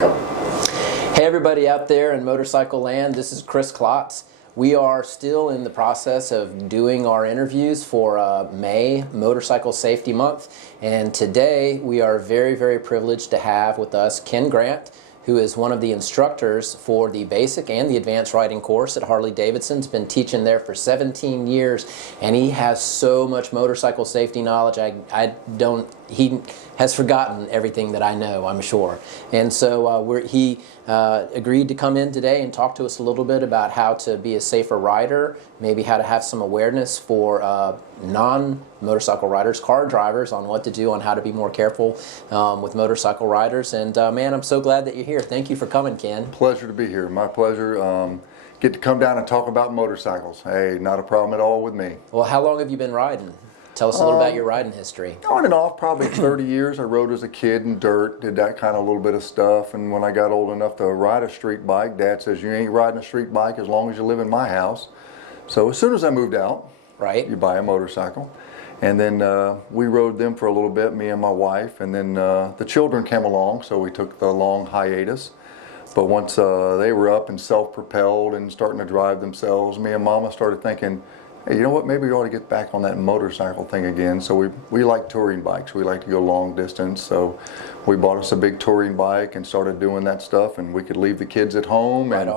Hey everybody out there in motorcycle land, this is Chris Klotz. We are still in the process of doing our interviews for May Motorcycle Safety Month, and today we are very privileged to have with us Ken Grant, who is one of the instructors for the basic and the advanced riding course at Harley Davidson. He's been teaching there for 17 years, and he has so much motorcycle safety knowledge. He has forgotten everything that I know, I'm sure. And so he agreed to come in today and talk to us a little bit about how to be a safer rider, maybe how to have some awareness for non-motorcycle riders, car drivers, on what to do, on how to be more careful with motorcycle riders. And man, I'm so glad that you're here. Thank you for coming, Ken. Pleasure to be here. My pleasure. Get to come down and talk about motorcycles. Hey, not a problem at all with me. Well, how long have you been riding? Tell us a little about your riding history. On and off, probably 30 years. I rode as a kid in dirt, did that kind of little bit of stuff. And when I got old enough to ride a street bike, Dad says, you ain't riding a street bike as long as you live in my house. So as soon as I moved out, right, you buy a motorcycle. And then we rode them for a little bit, me and my wife. And then the children came along, so we took the long hiatus. But once they were up and self-propelled and starting to drive themselves, me and Mama started thinking, hey, you know what, maybe we ought to get back on that motorcycle thing again. So we like touring bikes. We like to go long distance. So we bought us a big touring bike and started doing that stuff. And we could leave the kids at home and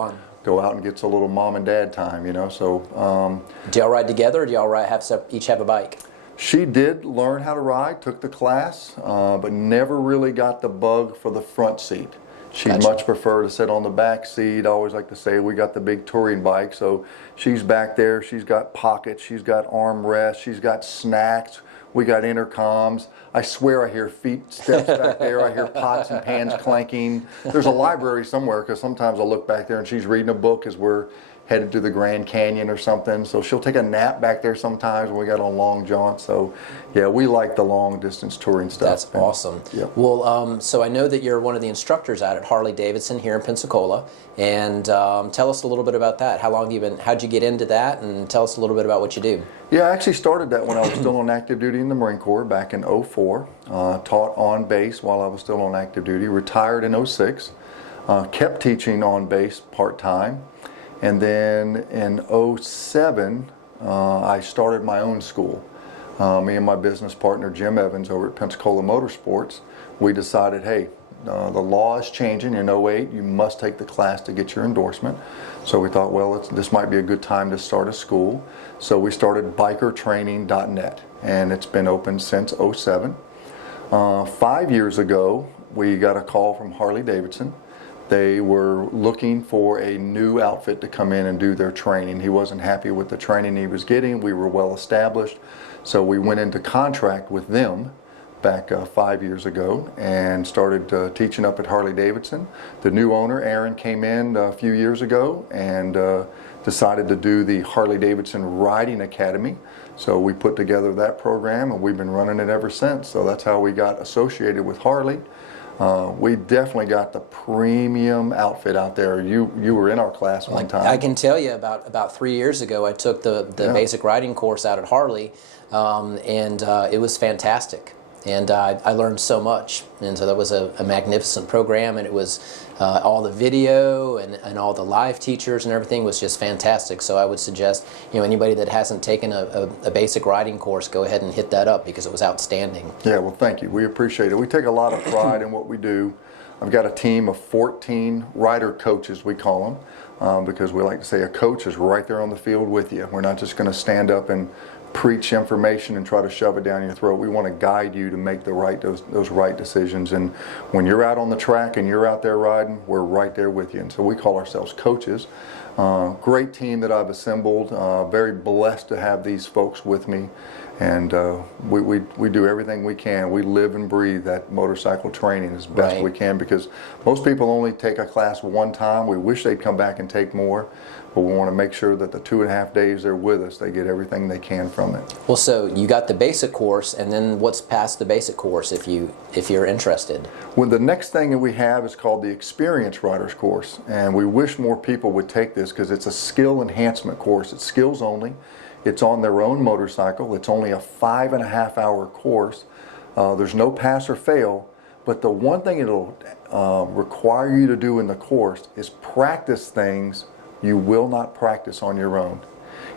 go out and get some little mom and dad time, you know. So do y'all ride together, or do y'all each have a bike? She did learn how to ride, took the class, but never really got the bug for the front seat. She'd much prefer to sit on the back seat. I always like to say we got the big touring bike, so she's back there. She's got pockets, she's got armrests, she's got snacks. We got intercoms. I swear I hear feet steps back there. I hear pots and pans clanking. There's a library somewhere, because sometimes I'll look back there and she's reading a book as we're headed to the Grand Canyon or something. So she'll take a nap back there sometimes when we got on long jaunts. So yeah, we like the long distance touring stuff. That's awesome. Yeah. Well, so I know that you're one of the instructors out at Harley Davidson here in Pensacola, and tell us a little bit about that. How long have you been, how'd you get into that, and tell us a little bit about what you do. Yeah, I actually started that when I was still on active duty in the Marine Corps back in '04. Taught on base while I was still on active duty. Retired in '06. Kept teaching on base part-time. And then in '07, I started my own school. Me and my business partner, Jim Evans, over at Pensacola Motorsports, we decided, hey, the law is changing in '08. You must take the class to get your endorsement. So we thought, well, this might be a good time to start a school. So we started bikertraining.net, and it's been open since '07. 5 years ago, we got a call from Harley Davidson. They were looking for a new outfit to come in and do their training. He wasn't happy with the training he was getting. We were well established. So we went into contract with them back 5 years ago and started teaching up at Harley Davidson. The new owner, Aaron, came in a few years ago and decided to do the Harley Davidson Riding Academy. So we put together that program and we've been running it ever since. So that's how we got associated with Harley. We definitely got the premium outfit out there. You were in our class one time. I can tell you about 3 years ago, I took the basic riding course out at Harley, and it was fantastic. And I learned so much. And so that was a magnificent program, and it was all the video and all the live teachers and everything was just fantastic. So I would suggest, anybody that hasn't taken a basic riding course, go ahead and hit that up, because it was outstanding. Yeah, well, thank you. We appreciate it. We take a lot of pride in what we do. I've got a team of 14 rider coaches, we call them, because we like to say a coach is right there on the field with you. We're not just going to stand up and preach information and try to shove it down your throat. We want to guide you to make those right decisions. And when you're out on the track and you're out there riding, we're right there with you. And so we call ourselves coaches. Great team that I've assembled. Very blessed to have these folks with me. And we do everything we can. We live and breathe that motorcycle training as best we can, because most people only take a class one time. We wish they'd come back and take more, but we want to make sure that the 2.5 days they're with us, they get everything they can from it. Well, so you got the basic course, and then what's past the basic course if you're interested? Well, the next thing that we have is called the Experienced Riders course, and we wish more people would take this because it's a skill enhancement course. It's skills only. It's on their own motorcycle. It's only a 5.5 hour course. There's no pass or fail, But the one thing it'll require you to do in the course is practice things you will not practice on your own.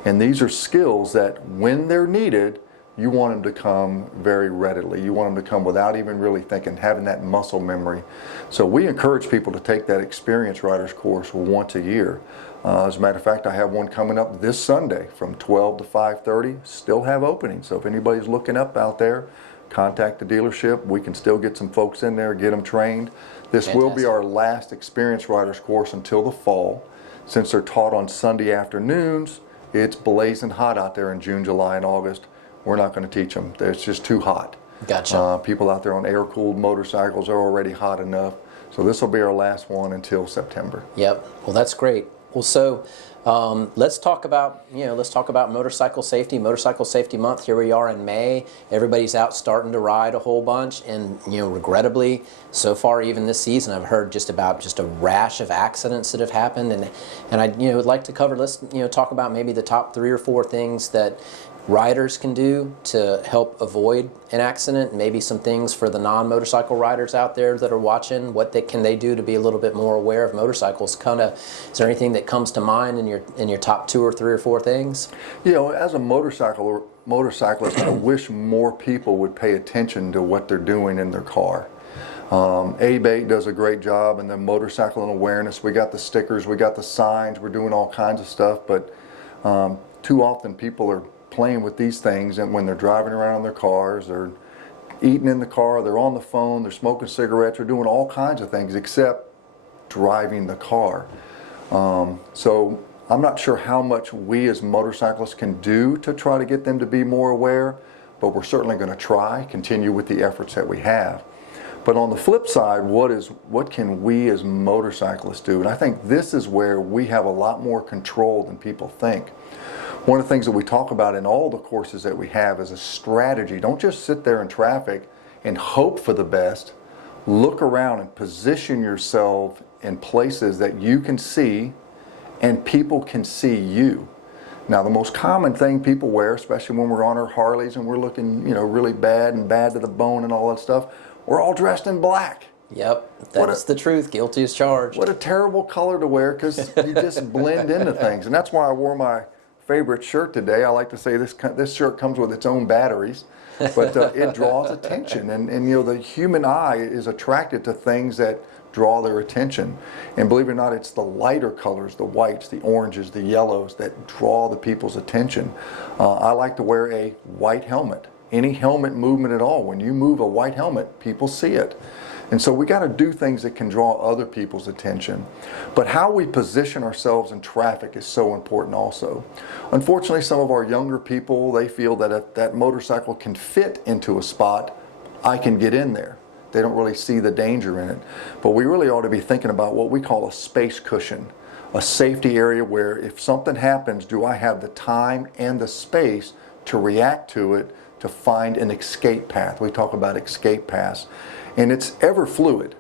And these are skills that when they're needed, you want them to come very readily. You want them to come without even really thinking, having that muscle memory. So we encourage people to take that experienced riders course once a year. As a matter of fact, I have one coming up this Sunday from 12 to 5:30. Still have openings. So if anybody's looking up out there, contact the dealership. We can still get some folks in there, get them trained. This will be our last experienced riders course until the fall. Since they're taught on Sunday afternoons, it's blazing hot out there in June, July, and August. We're not going to teach them. It's just too hot. Gotcha. People out there on air-cooled motorcycles are already hot enough. So this will be our last one until September. Yep. Well, that's great. Well, so let's talk about motorcycle safety. Motorcycle Safety Month. Here we are in May. Everybody's out starting to ride a whole bunch, and regrettably, so far even this season, I've heard just a rash of accidents that have happened, and I would like to cover. Let's talk about maybe the top 3 or 4 things that riders can do to help avoid an accident. Maybe some things for the non-motorcycle riders out there that are watching. What can they do to be a little bit more aware of motorcycles? Is there anything that comes to mind in your top 2 or 3 or 4 things? As a motorcyclist, I wish more people would pay attention to what they're doing in their car. ABATE does a great job in the motorcycle and awareness. We got the stickers, we got the signs, we're doing all kinds of stuff, but too often people are playing with these things, and when they're driving around in their cars, they're eating in the car, they're on the phone, they're smoking cigarettes, they're doing all kinds of things except driving the car. So I'm not sure how much we as motorcyclists can do to try to get them to be more aware, but we're certainly going to continue with the efforts that we have. But on the flip side, what can we as motorcyclists do? And I think this is where we have a lot more control than people think. One of the things that we talk about in all the courses that we have is a strategy. Don't just sit there in traffic and hope for the best. Look around and position yourself in places that you can see and people can see you. Now, the most common thing people wear, especially when we're on our Harleys and we're looking, really bad and bad to the bone and all that stuff, we're all dressed in black. Yep, that's the truth. Guilty as charged. What a terrible color to wear, because you just blend into things. And that's why I wore my favorite shirt today. I like to say this shirt comes with its own batteries, but it draws attention, and the human eye is attracted to things that draw their attention. And believe it or not, it's the lighter colors, the whites, the oranges, the yellows, that draw the people's attention. I like to wear a white helmet. Any helmet movement at all, when you move a white helmet, people see it. And so we got to do things that can draw other people's attention. But how we position ourselves in traffic is so important also. Unfortunately, some of our younger people, they feel that if that motorcycle can fit into a spot, I can get in there. They don't really see the danger in it. But we really ought to be thinking about what we call a space cushion, a safety area where if something happens, do I have the time and the space to react to it, to find an escape path. We talk about escape paths. And it's ever fluid.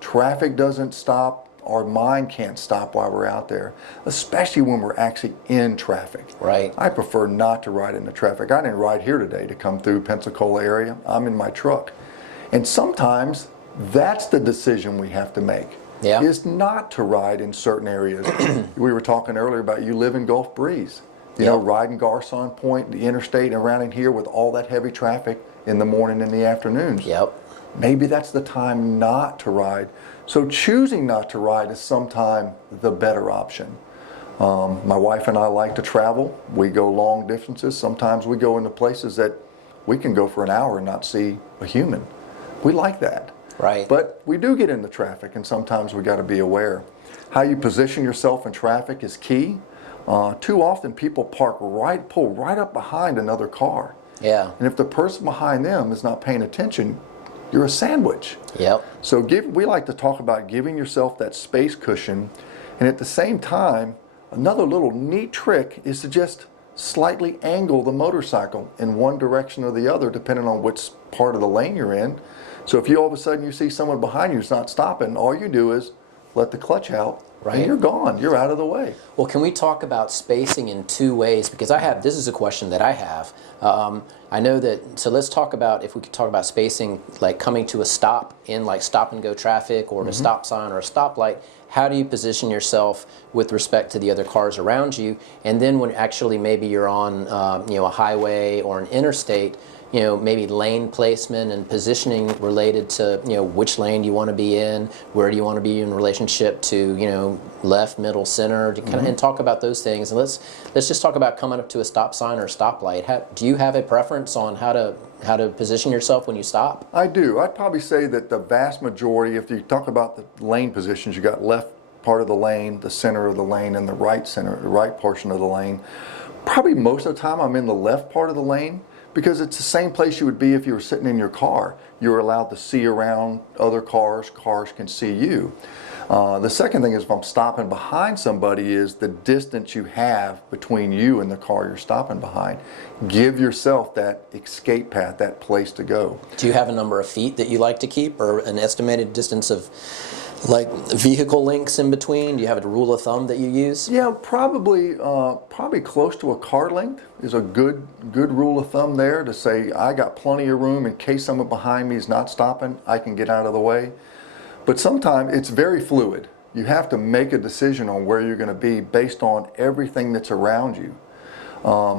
Traffic doesn't stop. Our mind can't stop while we're out there, especially when we're actually in traffic. Right. I prefer not to ride into traffic. I didn't ride here today to come through Pensacola area. I'm in my truck. And sometimes that's the decision we have to make. Yeah. Is not to ride in certain areas. We were talking earlier about you live in Gulf Breeze. Riding Garcon Point, the interstate, and around in here with all that heavy traffic in the morning and the afternoons. Yep. Maybe that's the time not to ride. So choosing not to ride is sometimes the better option. My wife and I like to travel. We go long distances. Sometimes we go into places that we can go for an hour and not see a human. We like that. Right. But we do get into traffic, and sometimes we got to be aware. How you position yourself in traffic is key. Too often people pull right up behind another car. Yeah. And if the person behind them is not paying attention, you're a sandwich. Yep. So we like to talk about giving yourself that space cushion, and at the same time, another little neat trick is to just slightly angle the motorcycle in one direction or the other, depending on which part of the lane you're in. So if you all of a sudden you see someone behind you who's not stopping, all you do is let the clutch out, Right. and you're gone. You're out of the way. Well, can we talk about spacing in two ways? Because this is a question that I have. I know that, so let's talk about, if we could talk about spacing, like coming to a stop in like stop and go traffic or a stop sign or a stoplight. How do you position yourself with respect to the other cars around you? And then when actually maybe you're on a highway or an interstate, maybe lane placement and positioning related to, which lane do you want to be in, where do you want to be in relationship to, left, middle, center, to kind of, and talk about those things. And let's just talk about coming up to a stop sign or a stoplight. Do you have a preference on how to position yourself when you stop? I do. I'd probably say that the vast majority, if you talk about the lane positions, you got left part of the lane, the center of the lane, and the right portion of the lane. Probably most of the time I'm in the left part of the lane, because it's the same place you would be if you were sitting in your car. You're allowed to see around other cars. Cars can see you. The second thing is, if I'm stopping behind somebody, is the distance you have between you and the car you're stopping behind. Give yourself that escape path, that place to go. Do you have a number of feet that you like to keep, or an estimated distance of like vehicle links in between? Do you have a rule of thumb that you use? Yeah, probably close to a car length is a good rule of thumb there, to say I got plenty of room in case someone behind me is not stopping, I can get out of the way. But sometimes it's very fluid. You have to make a decision on where you're going to be based on everything that's around you.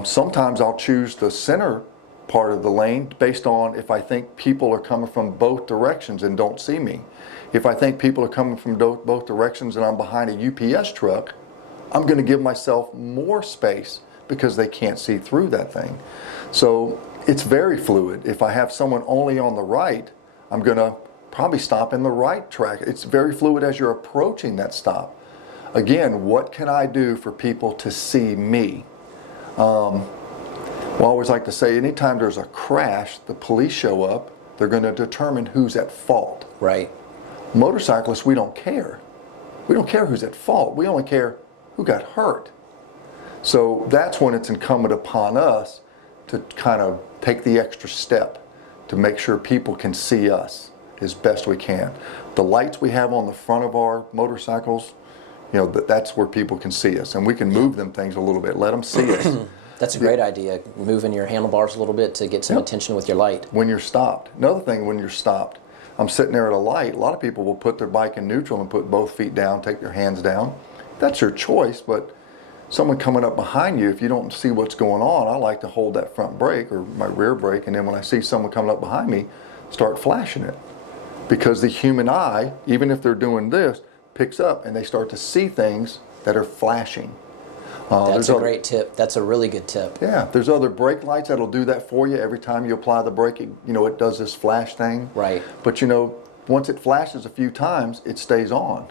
Sometimes I'll choose the center part of the lane based on if I think people are coming from both directions and don't see me. If I think people are coming from both directions and I'm behind a UPS truck, I'm going to give myself more space because they can't see through that thing. So it's very fluid. If I have someone only on the right, I'm going to probably stop in the right track. It's very fluid as you're approaching that stop. Again, what can I do for people to see me? Well, I always like to say, anytime there's a crash, the police show up, they're going to determine who's at fault. Right. Motorcyclists, we don't care. We don't care who's at fault. We only care who got hurt. So that's when it's incumbent upon us to kind of take the extra step to make sure people can see us as best we can. The lights we have on the front of our motorcycles, that's where people can see us, and we can move them things a little bit, let them see us. That's a great idea, moving your handlebars a little bit to get some attention with your light. When you're stopped. Another thing, when you're stopped, I'm sitting there at a light, a lot of people will put their bike in neutral and put both feet down, take their hands down. That's your choice, but someone coming up behind you, if you don't see what's going on, I like to hold that front brake or my rear brake, and then when I see someone coming up behind me, start flashing it. Because the human eye, even if they're doing this, picks up and they start to see things that are flashing. That's a great tip. That's a really good tip. Yeah, there's other brake lights that'll do that for you. Every time you apply the brake, it does this flash thing. Right. But once it flashes a few times, it stays on.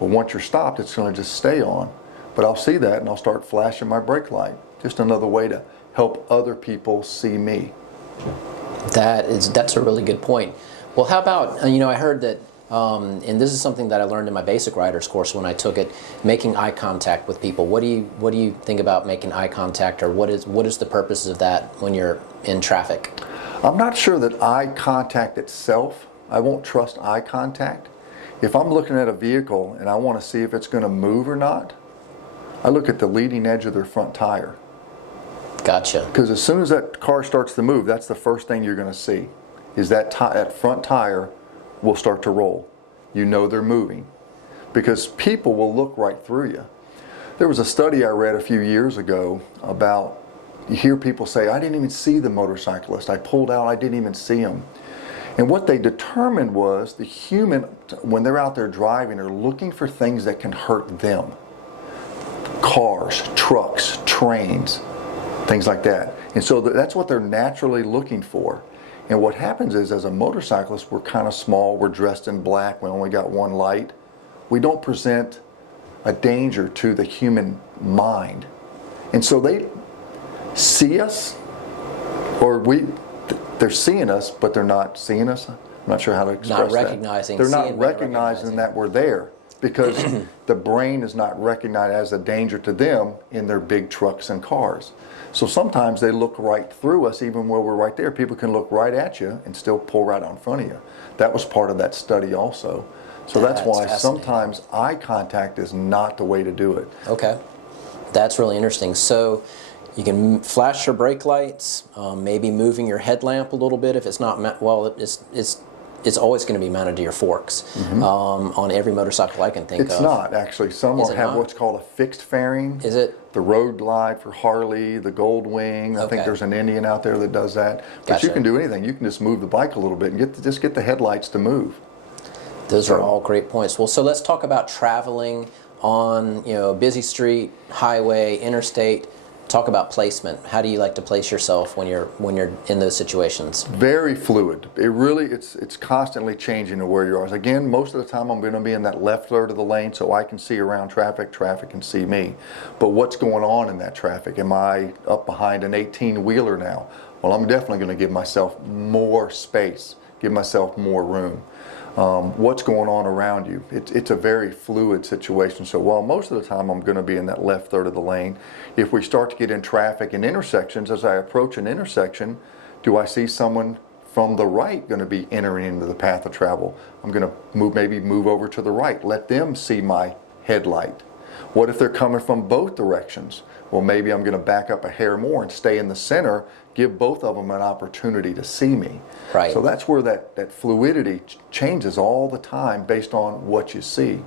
But once you're stopped, it's going to just stay on. But I'll see that and I'll start flashing my brake light. Just another way to help other people see me. That's a really good point. Well, how about, I heard that, and this is something that I learned in my basic rider's course when I took it, making eye contact with people. What do you think about making eye contact, or what is the purpose of that when you're in traffic? I'm not sure that eye contact itself, I won't trust eye contact. If I'm looking at a vehicle and I want to see if it's going to move or not, I look at the leading edge of their front tire. Gotcha. Because as soon as that car starts to move, that's the first thing you're going to see, is that front tire will start to roll. They're moving. Because people will look right through you. There was a study I read a few years ago about, you hear people say, I didn't even see the motorcyclist. I pulled out, I didn't even see him. And what they determined was the human, when they're out there driving, are looking for things that can hurt them. Cars, trucks, trains, things like that. And so that's what they're naturally looking for. And what happens is, as a motorcyclist, we're kind of small, we're dressed in black, we only got one light. We don't present a danger to the human mind. And so they see us, or they're seeing us, but they're not seeing us. I'm not sure how to express that. Not recognizing. They're not recognizing that we're there, because the brain is not recognized as a danger to them in their big trucks and cars. So sometimes they look right through us, even when we're right there. People can look right at you and still pull right out in front of you. That was part of that study also. So that's why fascinating. sometimes eye contact is not the way to do it. Okay, that's really interesting. So you can flash your brake lights, maybe moving your headlamp a little bit if it's not it's always going to be mounted to your forks on every motorcycle I can think of. It's not, actually. Some will have what's called a fixed fairing. Is it? The Road Glide for Harley, the Gold Wing. I think there's an Indian out there that does that. But you can do anything. You can just move the bike a little bit and just get the headlights to move. Those are all great points. Well, so let's talk about traveling on, a busy street, highway, interstate. Talk about placement. How do you like to place yourself when you're in those situations? Very fluid. It's constantly changing to where you are. Again, most of the time I'm going to be in that left third of the lane so I can see around traffic can see me. But what's going on in that traffic? Am I up behind an 18-wheeler now? Well, I'm definitely going to give myself more space, give myself more room. What's going on around you? It's a very fluid situation. So while most of the time I'm going to be in that left third of the lane, if we start to get in traffic and intersections, as I approach an intersection, do I see someone from the right going to be entering into the path of travel? I'm going to maybe move over to the right, let them see my headlight. What if they're coming from both directions? Well, maybe I'm going to back up a hair more and stay in the center, give both of them an opportunity to see me. Right. So that's where that fluidity changes all the time based on what you see.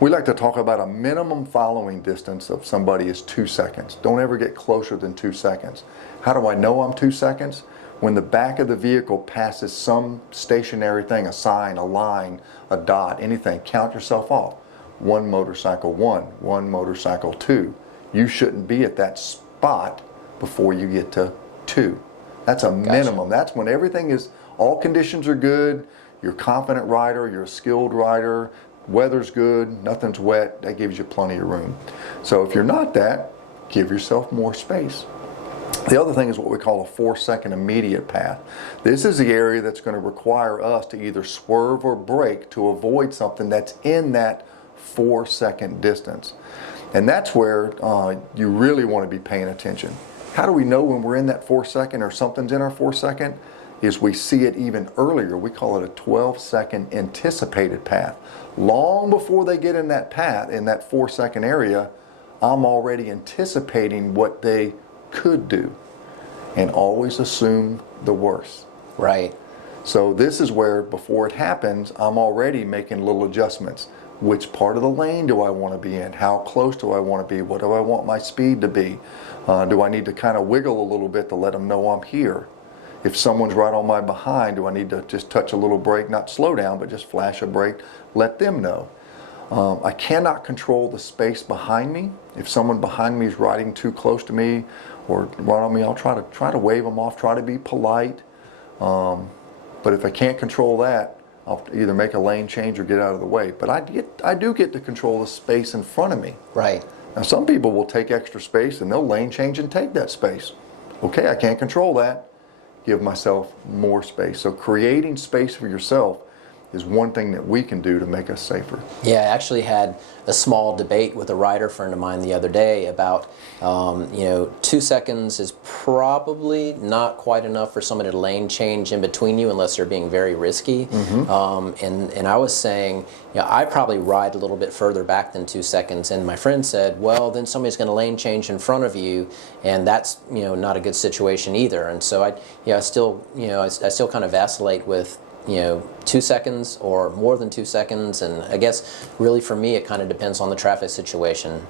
We like to talk about a minimum following distance of somebody is 2 seconds. Don't ever get closer than 2 seconds. How do I know I'm 2 seconds? When the back of the vehicle passes some stationary thing, a sign, a line, a dot, anything, count yourself off. One motorcycle, one motorcycle, two. You shouldn't be at that spot before you get to 2. That's a minimum. That's when everything is, all conditions are good, you're a confident rider, you're a skilled rider, weather's good, nothing's wet, that gives you plenty of room. So if you're not that, give yourself more space. The other thing is what we call a 4-second immediate path. This is the area that's going to require us to either swerve or brake to avoid something that's in that 4-second distance. And that's where you really want to be paying attention. How do we know when we're in that 4-second or something's in our 4-second? Is we see it even earlier. We call it a 12-second anticipated path. Long before they get in that path, in that 4-second area, I'm already anticipating what they could do. And always assume the worst. Right. So this is where, before it happens, I'm already making little adjustments. Which part of the lane do I want to be in? How close do I want to be? What do I want my speed to be? Do I need to kind of wiggle a little bit to let them know I'm here? If someone's right on my behind, do I need to just touch a little brake, not slow down, but just flash a brake, let them know? I cannot control the space behind me. If someone behind me is riding too close to me or right on me, I'll try to wave them off, try to be polite. But if I can't control that, I'll either make a lane change or get out of the way. But I do get to control the space in front of me. Right. Now some people will take extra space and they'll lane change and take that space. Okay, I can't control that. Give myself more space. So creating space for yourself is one thing that we can do to make us safer. Yeah, I actually had a small debate with a rider friend of mine the other day about, 2 seconds is probably not quite enough for somebody to lane change in between you unless they're being very risky. And I was saying, I probably ride a little bit further back than 2 seconds. And my friend said, well, then somebody's going to lane change in front of you, and that's not a good situation either. And so I still kind of vacillate with 2 seconds or more than 2 seconds, and I guess really for me it kind of depends on the traffic situation.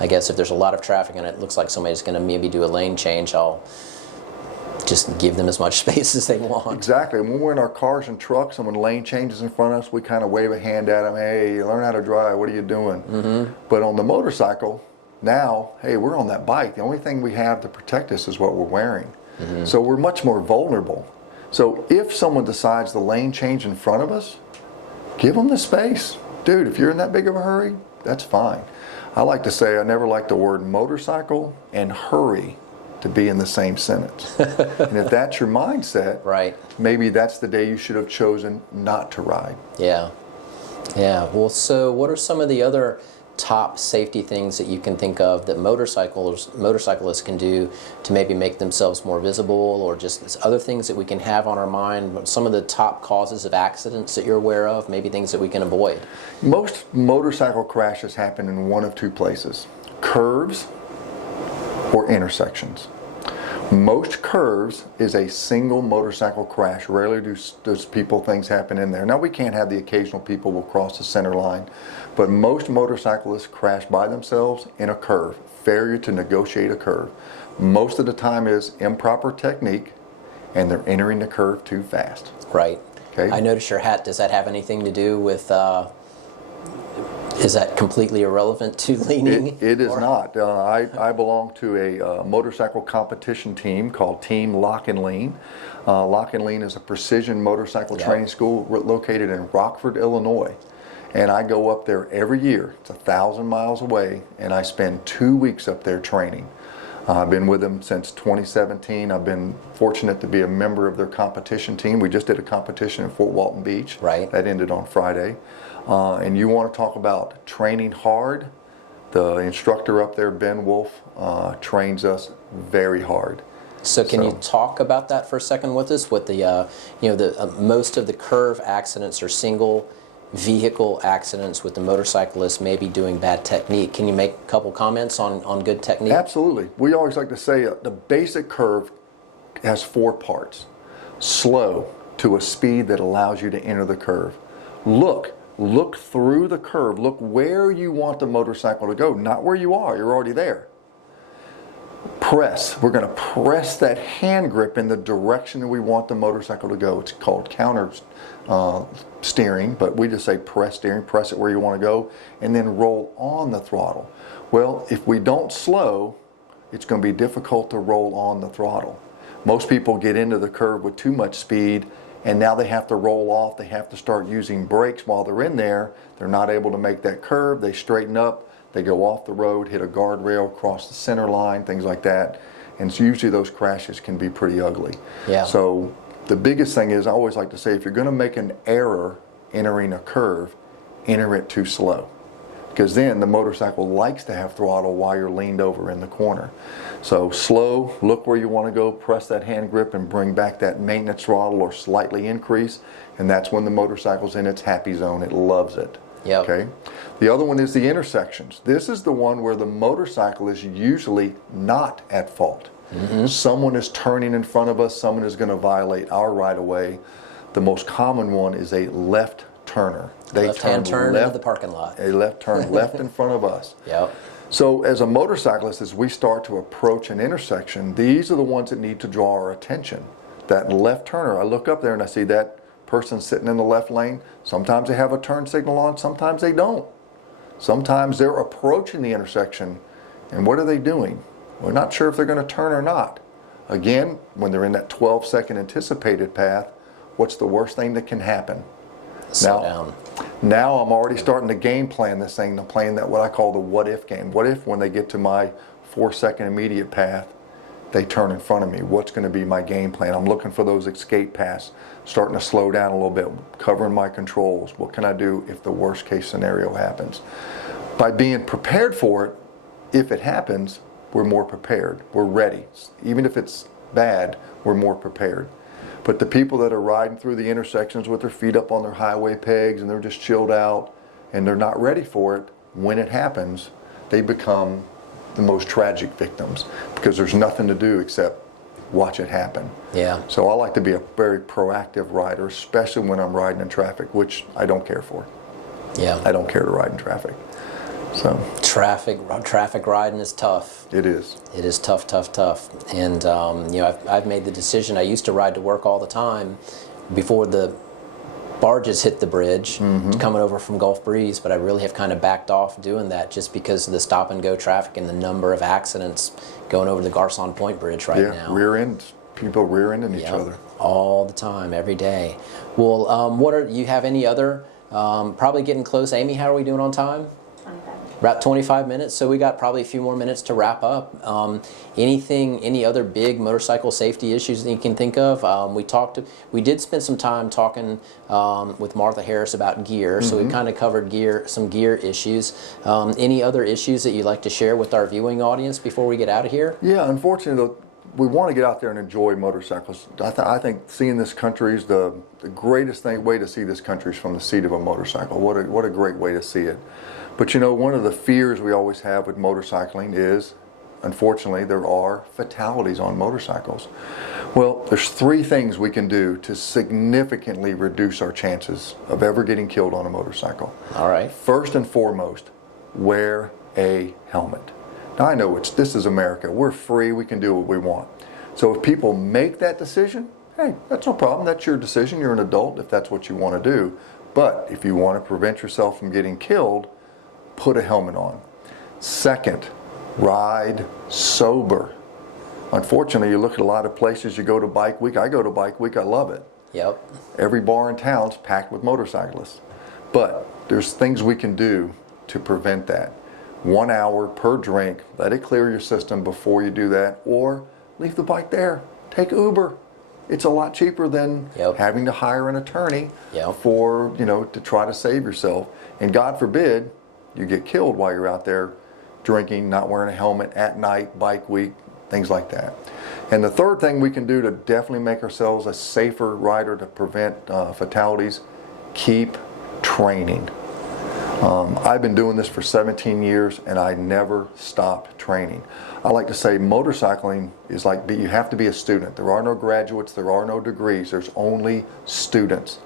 I guess if there's a lot of traffic and it looks like somebody's going to maybe do a lane change, I'll just give them as much space as they want. Exactly. When we're in our cars and trucks and when lane changes in front of us, we kind of wave a hand at them, hey, learn how to drive, what are you doing? But on the motorcycle, now, hey, we're on that bike. The only thing we have to protect us is what we're wearing. So we're much more vulnerable. So if someone decides to lane change in front of us, give them the space. Dude, if you're in that big of a hurry, that's fine. I like to say I never like the word motorcycle and hurry to be in the same sentence. And if that's your mindset, right, maybe that's the day you should have chosen not to ride. Yeah. Well, so what are some of the other top safety things that you can think of that motorcyclists can do to maybe make themselves more visible, or just other things that we can have on our mind? Some of the top causes of accidents that you're aware of, maybe things that we can avoid. Most motorcycle crashes happen in one of two places: curves or intersections. Most curves is a single motorcycle crash. Rarely does things happen in there. Now, we can't have the occasional people will cross the center line, but most motorcyclists crash by themselves in a curve. Failure to negotiate a curve. Most of the time is improper technique, and they're entering the curve too fast. Right. Okay. I noticed your hat. Does that have anything to do with? Is that completely irrelevant to leaning? It is not. I belong to a motorcycle competition team called Team Lock and Lean. Lock and Lean is a precision motorcycle training school located in Rockford, Illinois. And I go up there every year. It's 1,000 miles away, and I spend 2 weeks up there training. I've been with them since 2017. I've been fortunate to be a member of their competition team. We just did a competition in Fort Walton Beach. Right. That ended on Friday. And you want to talk about training hard? The instructor up there, Ben Wolf, trains us very hard. So can you talk about that for a second with us? What the most of the curve accidents are single vehicle accidents with the motorcyclist maybe doing bad technique. Can you make a couple comments on good technique? Absolutely. We always like to say the basic curve has 4 parts. Slow to a speed that allows you to enter the curve. Look through the curve. Look where you want the motorcycle to go, not where you are. You're already there. Press. We're going to press that hand grip in the direction that we want the motorcycle to go. It's called counter steering, but we just say press steering. Press it where you want to go, and then roll on the throttle. Well, if we don't slow, it's going to be difficult to roll on the throttle. Most people get into the curve with too much speed, and now they have to roll off. They have to start using brakes while they're in there. They're not able to make that curve. They straighten up. They go off the road, hit a guardrail, cross the center line, things like that. And so usually those crashes can be pretty ugly. Yeah. So the biggest thing is, I always like to say, if you're going to make an error entering a curve, enter it too slow. Because then the motorcycle likes to have throttle while you're leaned over in the corner. So slow, look where you want to go, press that hand grip and bring back that maintenance throttle or slightly increase. And that's when the motorcycle's in its happy zone. It loves it. Yep. Okay. The other one is the intersections. This is the one where the motorcycle is usually not at fault. Mm-hmm. Someone is turning in front of us. Someone is going to violate our right of way. The most common one is a left turner. They left-hand turn into the parking lot. A left turn left in front of us. Yep. So as a motorcyclist, as we start to approach an intersection, these are the ones that need to draw our attention. That left turner, I look up there and I see that person sitting in the left lane. Sometimes they have a turn signal on, sometimes they don't. Sometimes they're approaching the intersection, and what are they doing? We're not sure if they're going to turn or not. Again, when they're in that 12-second anticipated path, what's the worst thing that can happen? Slow down. Now I'm already starting to game plan this thing. I'm playing that what I call the what if game. What if when they get to my 4-second immediate path, they turn in front of me? What's going to be my game plan? I'm looking for those escape paths, starting to slow down a little bit, covering my controls. What can I do if the worst case scenario happens? By being prepared for it, if it happens, we're more prepared. We're ready. Even if it's bad, we're more prepared. But the people that are riding through the intersections with their feet up on their highway pegs and they're just chilled out and they're not ready for it, when it happens, they become the most tragic victims because there's nothing to do except watch it happen. Yeah. So I like to be a very proactive rider, especially when I'm riding in traffic, which I don't care for. Yeah. I don't care to ride in traffic. So traffic riding is tough. it is. It is tough. And I've made the decision. I used to ride to work all the time before the barges hit the bridge, coming over from Gulf Breeze, but I really have kind of backed off doing that just because of the stop and go traffic and the number of accidents going over the Garcon Point Bridge right now. People rear-ending each other. All the time, every day. Well, you have any other, probably getting close. Amy, how are we doing on time? About 25 minutes, so we got probably a few more minutes to wrap up. Any other big motorcycle safety issues that you can think of? We did spend some time talking with Martha Harris about gear, so we kind of covered some gear issues. Any other issues that you'd like to share with our viewing audience before we get out of here? Yeah, unfortunately, we want to get out there and enjoy motorcycles. I think seeing this country is the greatest way to see this country is from the seat of a motorcycle. What a great way to see it. But you know, one of the fears we always have with motorcycling is, unfortunately, there are fatalities on motorcycles. Well, there's 3 things we can do to significantly reduce our chances of ever getting killed on a motorcycle. All right. First and foremost, wear a helmet. Now I know this is America. We're free. We can do what we want. So if people make that decision, hey, that's no problem. That's your decision. You're an adult if that's what you want to do. But if you want to prevent yourself from getting killed, put a helmet on. Second, ride sober. Unfortunately, you look at a lot of places, you go to bike week. I go to bike week, I love it. Yep. Every bar in town's packed with motorcyclists. But there's things we can do to prevent that. 1 hour per drink, let it clear your system before you do that, or leave the bike there. Take Uber. It's a lot cheaper than having to hire an attorney for, to try to save yourself. And God forbid, you get killed while you're out there drinking, not wearing a helmet at night, bike week, things like that. And the third thing we can do to definitely make ourselves a safer rider to prevent fatalities, keep training. I've been doing this for 17 years and I never stopped training. I like to say motorcycling is like you have to be a student. There are no graduates, there are no degrees, there's only students.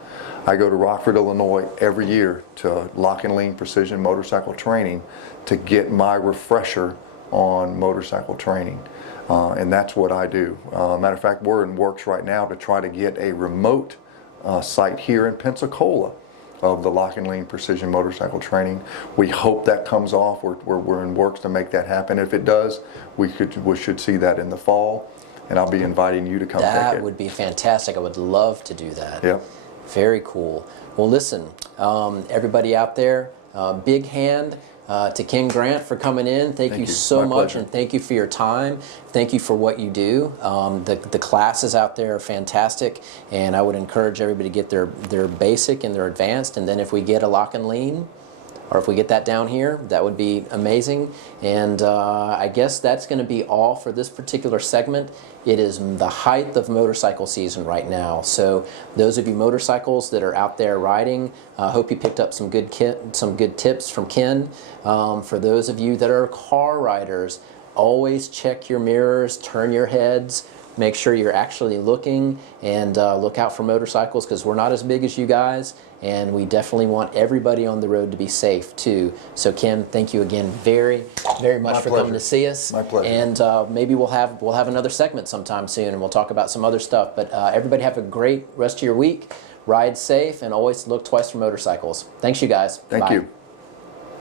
I go to Rockford, Illinois every year to Lock and Lean Precision Motorcycle Training to get my refresher on motorcycle training. And that's what I do. Matter of fact, we're in works right now to try to get a remote site here in Pensacola of the Lock and Lean Precision Motorcycle Training. We hope that comes off. We're in works to make that happen. If it does, we should see that in the fall, and I'll be inviting you to come take it. That would be fantastic. I would love to do that. Yeah. Very cool. Well, listen, everybody out there, big hand to Ken Grant for coming in. Thank you so much, and thank you for your time. Thank you for what you do. The classes out there are fantastic, and I would encourage everybody to get their basic and their advanced, and then if we get a Lock and Lean, or if we get that down here, that would be amazing. And I guess that's going to be all for this particular segment. It is the height of motorcycle season right now. So those of you motorcycles that are out there riding, I hope you picked up some good tips from Ken. For those of you that are car riders, always check your mirrors, turn your heads, make sure you're actually looking, and look out for motorcycles, because we're not as big as you guys, and we definitely want everybody on the road to be safe too. So Ken, thank you again very, very much for coming to see us. My pleasure. And maybe we'll have another segment sometime soon, and we'll talk about some other stuff. But everybody have a great rest of your week. Ride safe, and always look twice for motorcycles. Thanks, you guys. Thank Bye. you.